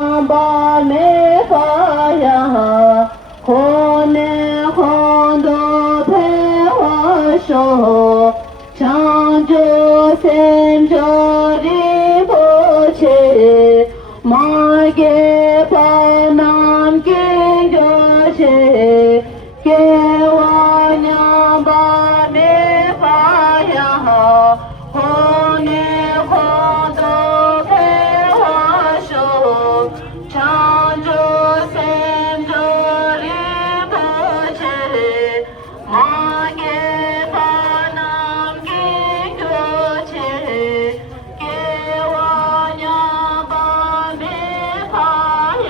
把没发呀，河南黄土配花手，长洲三洲的不去，马给把南给过去，给我娘把没发呀，河南黄土配花手。长洲三洲里不去，马给把南给过去，给我娘把没发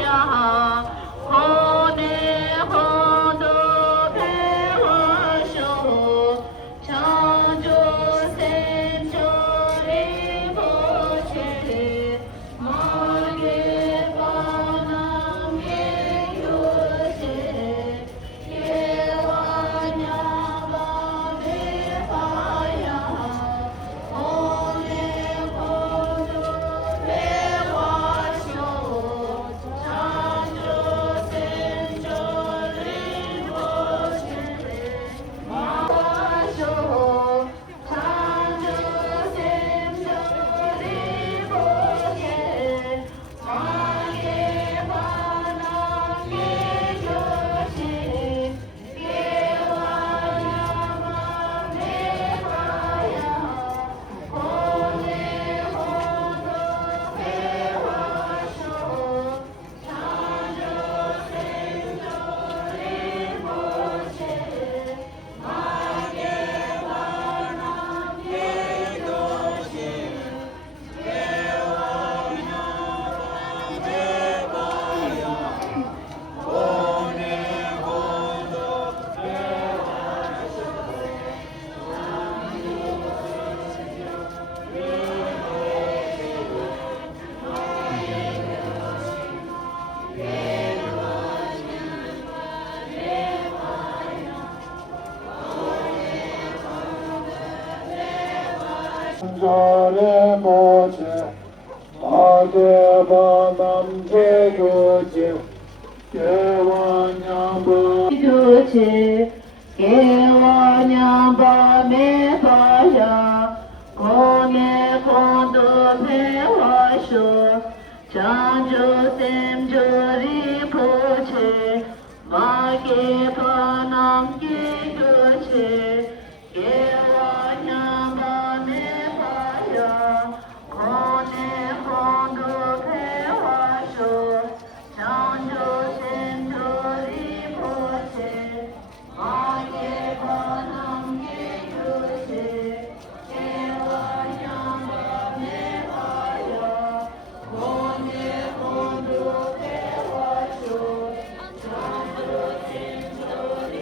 呀，后内后头陪我手，长洲三洲里不去，马给把南给过去，给我娘把没发呀，后内后头陪我手，长洲三洲里不去，马我手，长洲三洲里不去。马给把南给过去，给我娘把没发呀，后内后头陪我手，长洲三洲里不去，马给把南给过去，给我娘把没发呀，后内后头陪我手。저를 보지 마게 남게 교지 개원양부 교지 개원양바 메바야 고메 콘도 배화쇼 장조 샘조리 보지 마게 바남게 교지 개원양바 메바야 고네 콘도 배화쇼 장조 샘조리 보지 마게 바남게 교지 개원양바 메바야 고네 콘도 배화쇼 장조 샘조리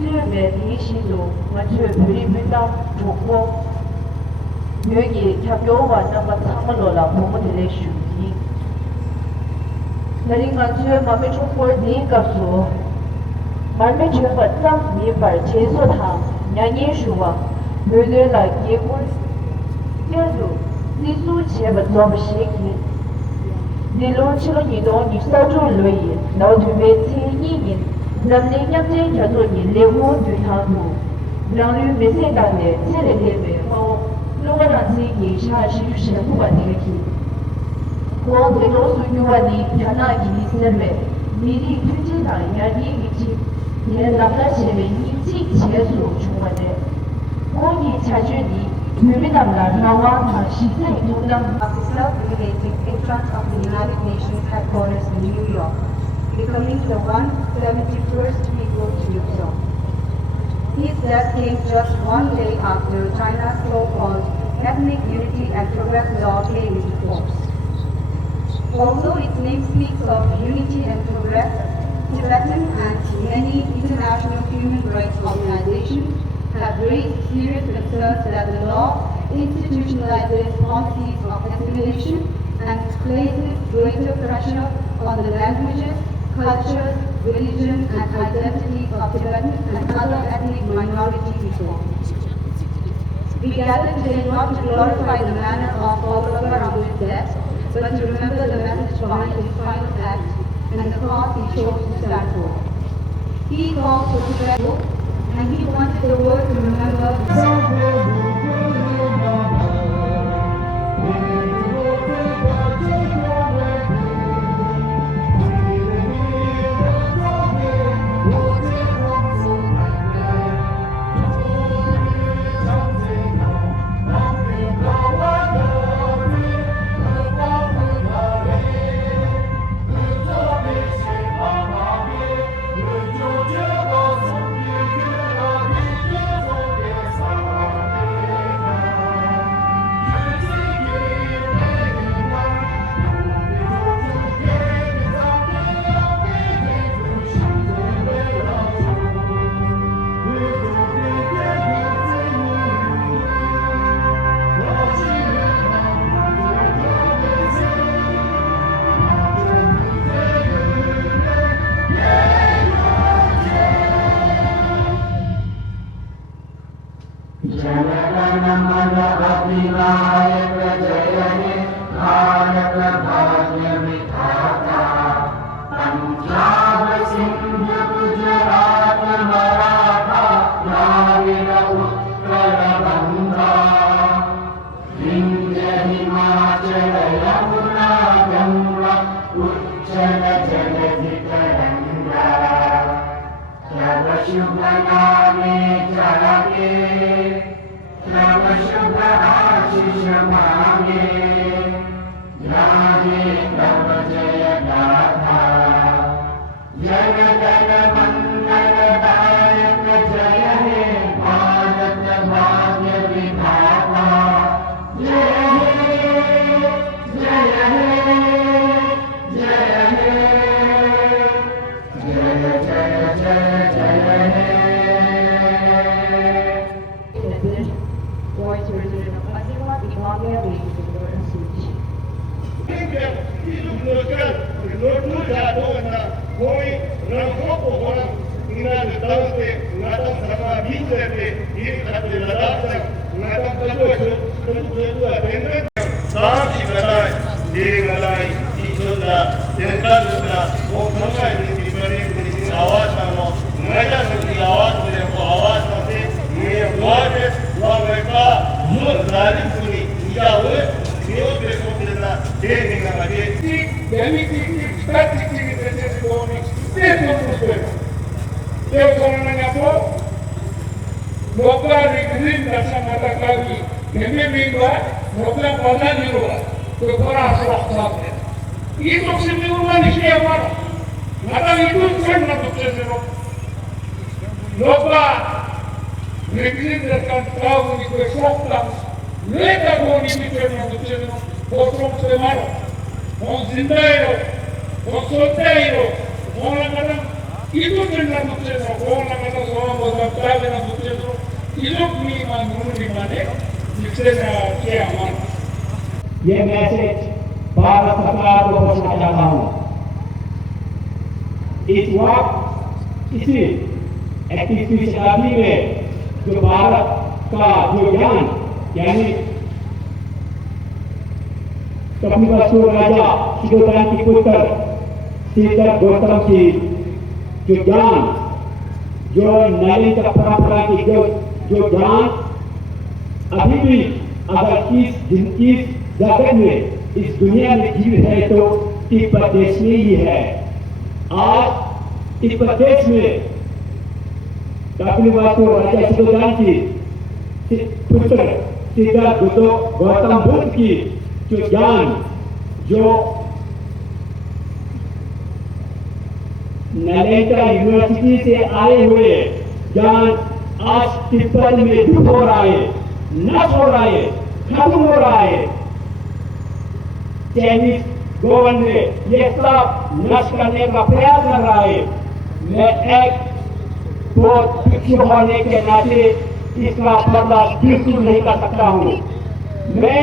수요일에 시도 먼저 브리브다 보고 여기 학교와 남아 상물로라 보모들의 슈기 나린 간주에 맘에 총볼 니가수 말매 죄가 짱 미발 제소타 냥예수와 너희들라 예불 예수 니수 제바 좀시기 니로 치로 니도 니사조 로이 나우드베 티니인 Namne nyamje chazo ni lewo du tangu. Ranglu mese dane tsere lebe mo lowa ranzi ye sha shi yu shi na kuwa nige ki. Kuwa de lo su yuwa ni yana ki serve. Miri kuji na yani ichi. Ye namla shebe ni ji che su chungwa de. Kuwa ni chajo ni mimi namla rawa na shi zai dungdam. Self-relating in front of the United Nations headquarters in New York, becoming the 171st people to do so. His death came just one day after China's so-called Ethnic Unity and Progress Law came into force. Although its name speaks of unity and progress, Tibetan and many international human rights organizations have raised serious concerns that the law institutionalizes policies of assimilation and places greater pressure on the languages, cultures, religion, and identities of Tibetan and other ethnic minority people. We gather today not to glorify the manner of Baba Ram's death, but to remember the message behind his final act and the cause he chose to stand for. He called for Tibet, and he wanted the world to remember. Itu dengan maksudnya, orang kata seorang ilok ni manur ni mane success के अमन ये message Bharat सरकार को पहुंचाना चाहता हूं। इस वक्त इसी 21वीं शताब्दी में जो भारत का जो ज्ञान यानी कपिलवस्तु राजा शुद्धोधन की पुत्र श्रीधर गौतम की जो ज्ञान जो नैतिक परंपरा की जो ज्ञान अभी भी अगर इस जगत में इस दुनिया में जीव है तो तिब्बत देश में ही है। आज तिब्बत देश में कपिलवस्तु राजा शुद्धोधन की पुत्र श्रीधर गौतम बुद्ध की जो ज्ञान जो नालंदा यूनिवर्सिटी से आए हुए ज्ञान आज तिब्बत में डूब हो रहा है, नष्ट हो रहा है, खत्म हो रहा है। चाइनीज गवर्नमेंट ये सब नष्ट करने का प्रयास कर रहा है। मैं एक बहुत भिक्षु होने के नाते इसका बर्दाश्त बिल्कुल नहीं कर सकता हूं। मैं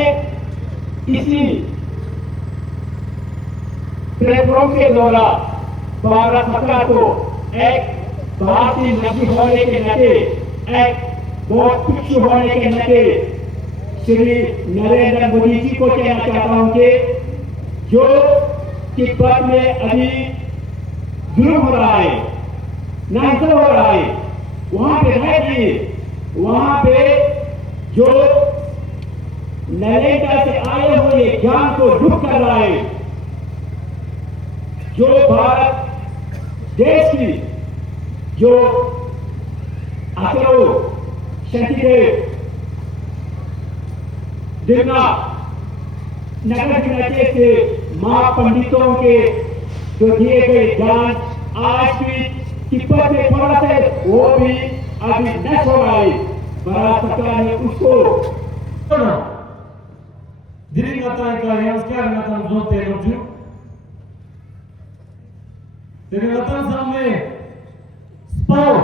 इसी प्लेटफॉर्म के द्वारा भारत सरकार को एक भारतीय नागरिक होने के नाते एक बहुत भिक्षु होने के नाते श्री नरेंद्र मोदी जी को कहना चाहता हूं कि जो तिब्बत में अभी जुल्म हो रहा है, नाशा हो रहा है, वहां पे रहिए, वहां पे जो नालंदा से आए हुए ज्ञान को लुप्त कर रहा है, जो भारत देश की जो आचार्य शक्तिदेव दिव्या नगर किनारे से महापंडितों के जो दिए गए ज्ञान आज भी तिब्बत में थोड़ा सा वो भी अभी नष्ट हो रहा है। भारत सरकार ने उसको Diringatan kalian sekarang datang zote roju. Diringatan samne spau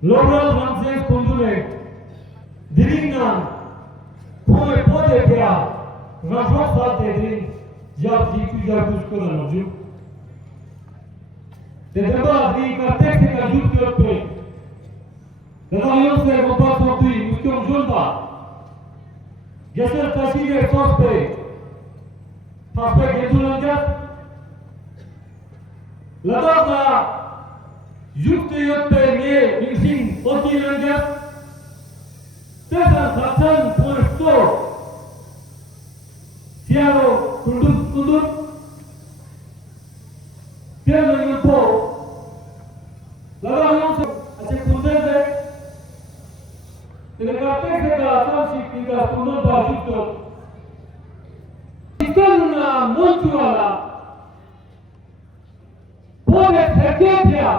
logral ramses kondule diringan pore pore pya rafat fate diring jab jitu jab usko roju. Dedaba di kartek se ka jut yote. Dedaba yose robat hotui uskom julba. Gesel tasire sospe paspe gedulunca ladaka yukte yotte ne insin otilunca tesan satsan posto siaro kundur telo yupo ladaka yose ache kundeze Telegate se da asam tika puno da jukto. Ikanuna montuala. Pone tekepia.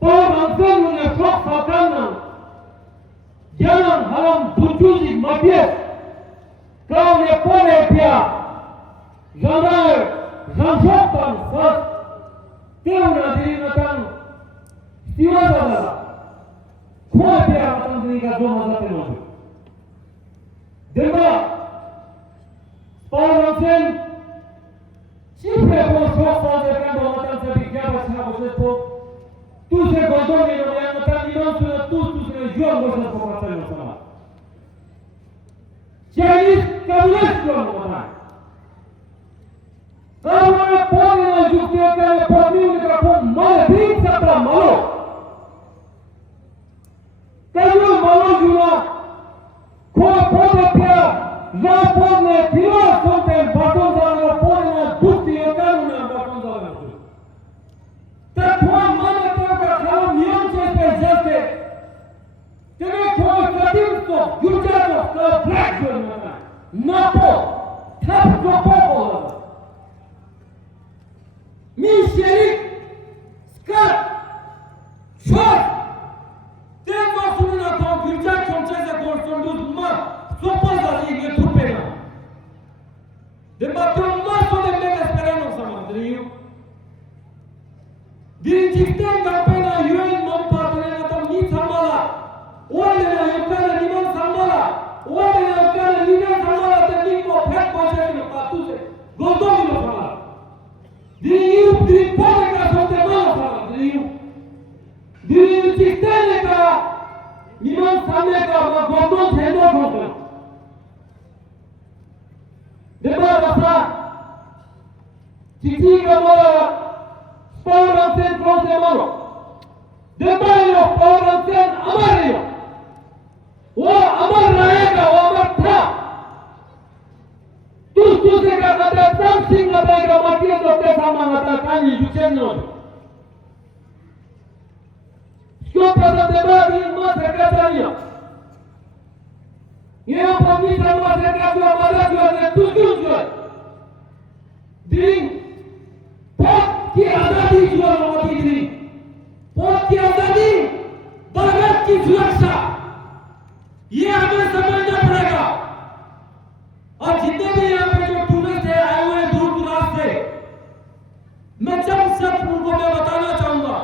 Pone antenuna shok fakana. Jalan haram bujuzi mabiyet. Kaune pone pia. Janae janshoktan fas. Teuna dirinatan. Stiwazala. Kau dia akan berikan dua masa tenor. Demba, Paul Ramsen, siapa yang bersuara pada kandung mata seperti apa sih aku sebut? Tu se gondong ni orang yang mata ni orang sudah tu se jual masa pemakaran sama. Chinese komunis jual mana? Kalau orang Paul yang jukti akan Paul ni mereka pun malah beri sabda malu. Kayu malu juga, kau pun dia, nak pun dia konten baton dalam pun dia bukti akan nak baton dalam itu. Tapi mana tahu kalau niat saya jadi, jadi kau sedih tu, juga tu, kalau black jual mana, napo, tap napo orang. Misteri, skat, shot. Debateu mais sobre mega esperança, Madrinho. Dirigiste a pena UN não para na tamni samala. 시스템이니까 이번 3회가 공동 제도 공동 내가 봤다 지지가 스포런센 프로세모로 내가 스포런센 아마리요 와 아마라에가 와마타 तुझे का सब सिंह का मटिया दोते सामा होता कानी जुचेन no क्यों पता देवा इन मो सेक्रेटरी ये पब्लिक मो सेक्रेटरी मदद जो ने तुझ दिन पद की आजादी जो होती थी पद की आजादी भारत की सुरक्षा ये हमें समझना पड़ेगा और जितने भी यहाँ पे जो टूरिस्ट है आए हुए दूर दराज से मैं सब उनको मैं बताना चाहूंगा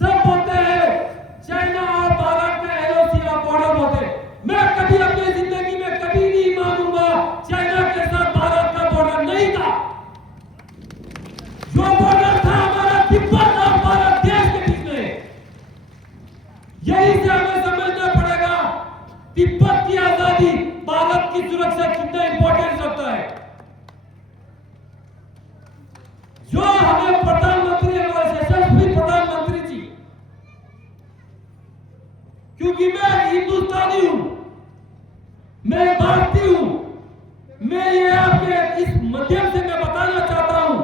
सब बोलते हैं चाइना और भारत का एलओसी और बॉर्डर होते मैं कभी अपनी जिंदगी में कभी नहीं मानूंगा चाइना के साथ भारत का बॉर्डर नहीं था जो बॉर्डर था हमारा तिब्बत और भारत देश के बीच में यही से हमें समझना पड़ेगा तिब्बत की आजादी भारत की सुरक्षा कितना इंपॉर्टेंस रखता है जो हमें प्रधानमंत्री हमारे यशस्वी प्रधानमंत्री जी क्योंकि मैं हिंदुस्तानी हूं मैं भारतीय हूं मैं ये आपके इस माध्यम से मैं बताना चाहता हूं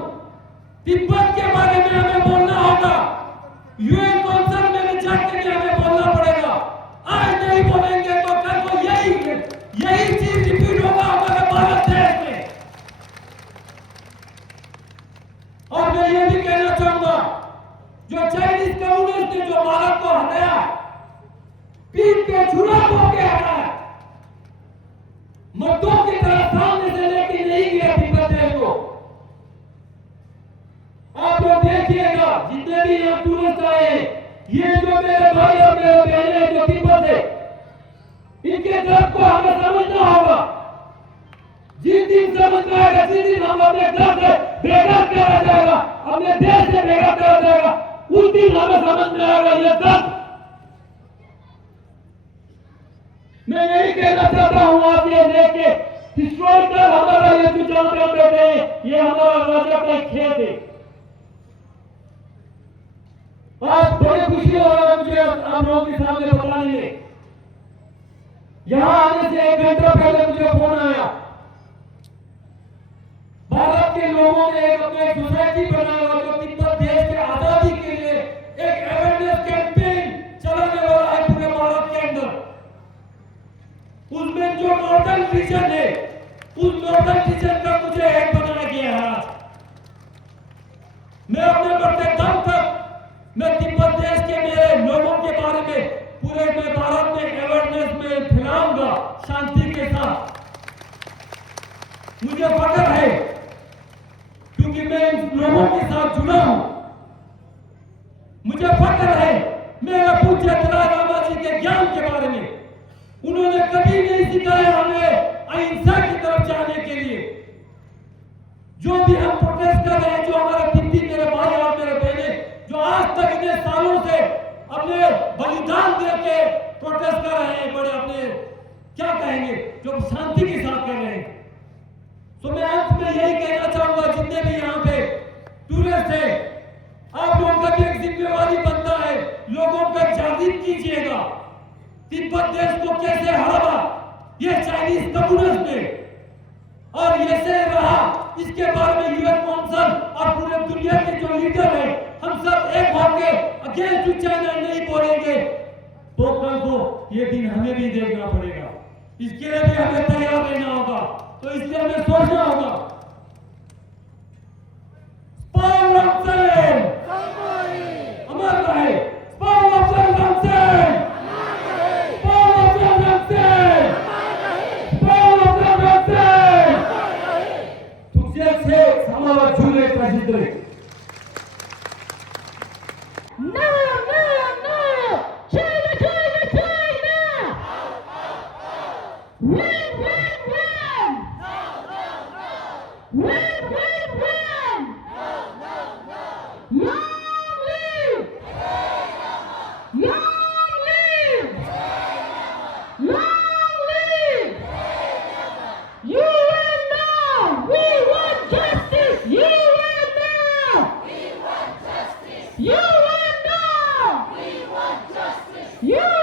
तिब्बत के बारे में हमें बोलना होगा यूएन काउंसिल में जाके भी हमें बोलना पड़ेगा आज नहीं बोलेंगे तो कल को यही चीज रिपीट होगा हमारे भारत देश में और मैं ये भी कहना चाहूंगा जो चाइनीज कम्युनिस्ट ने जो भारत को हटाया पीठ पे छुरा होके हटाया मर्दों की तरह सामने से लेके नहीं गया तिब्बत देश को आप लोग देखिएगा जितने भी यहाँ टूरिस्ट आए ये जो मेरे भाई और मेरे बहनें जो तिब्बत है इनके दर्द को हमें समझना होगा जिस दिन समझ में आएगा जिस दिन हम अपने घर से बेघर करा जाएगा अपने देश से बेघर करा जाएगा उस दिन हमें समझ में आएगा ये दर्द मैं यही कहना चाहता हूं आप ये लेके हिस्टोरिकल हमारा ये जो जहां पे हम बैठे हैं ये हमारा राजा का खेत है आज बड़ी खुशी हो रहा है मुझे आप लोगों के सामने बताने में यहां आने से 1 घंटा पहले मुझे फोन आया भारत के लोगों ने एक अपना सोसाइटी बनाया हुआ जो तिब्बत देश के आजादी के लिए एक अवेयरनेस कैंपेन चलाने वाला है पूरे भारत के अंदर उसमें जो नॉर्दर्न रीजन है उस नॉर्दर्न रीजन का मुझे हेड बनाया गया है आज मैं अपने बढ़ते दम तक मैं तिब्बत देश के मेरे लोगों के बारे में पूरे मैं भारत में अवेयरनेस में फैलाऊंगा शांति के साथ मुझे फख्र है क्योंकि मैं इन लोगों के साथ जुड़ा हूं मुझे फख्र है मेरा पूज्य दलाई लामा जी के ज्ञान के बारे में उन्होंने कभी नहीं सिखाया हमें अहिंसा की तरफ जाने के लिए जो भी हम प्रोटेस्ट कर रहे हैं जो हमारे तिब्बती मेरे भाई और मेरे बहने जो आज तक इतने सालों से अपने बलिदान देके प्रोटेस्ट कर रहे हैं बड़े अपने क्या कहेंगे जो शांति के साथ कर रहे हैं तो मैं अंत में यही कहना चाहूंगा जितने भी यहाँ पे टूरिस्ट है आप लोगों का भी एक जिम्मेवारी बनता है लोगों का जागृत कीजिएगा तिब्बत देश को कैसे हराया ये चाइनीज कम्युनिस्ट ने और ऐसे रहा इसके बारे में यूएन काउंसिल और पूरे दुनिया के जो लीडर है हम सब एक होकर अगेंस्ट चाइना नहीं बोलेंगे तो कल को ये दिन हमें भी देखना पड़ेगा इसके लिए भी हमें तैयार रहना होगा तो इसलिए हमें सोचना होगा अमर रहे झूले प्रसिद्ध है No, no, no! China, China, China! Win, win, win! Win, win, win! Long live! You want it now! We want justice! You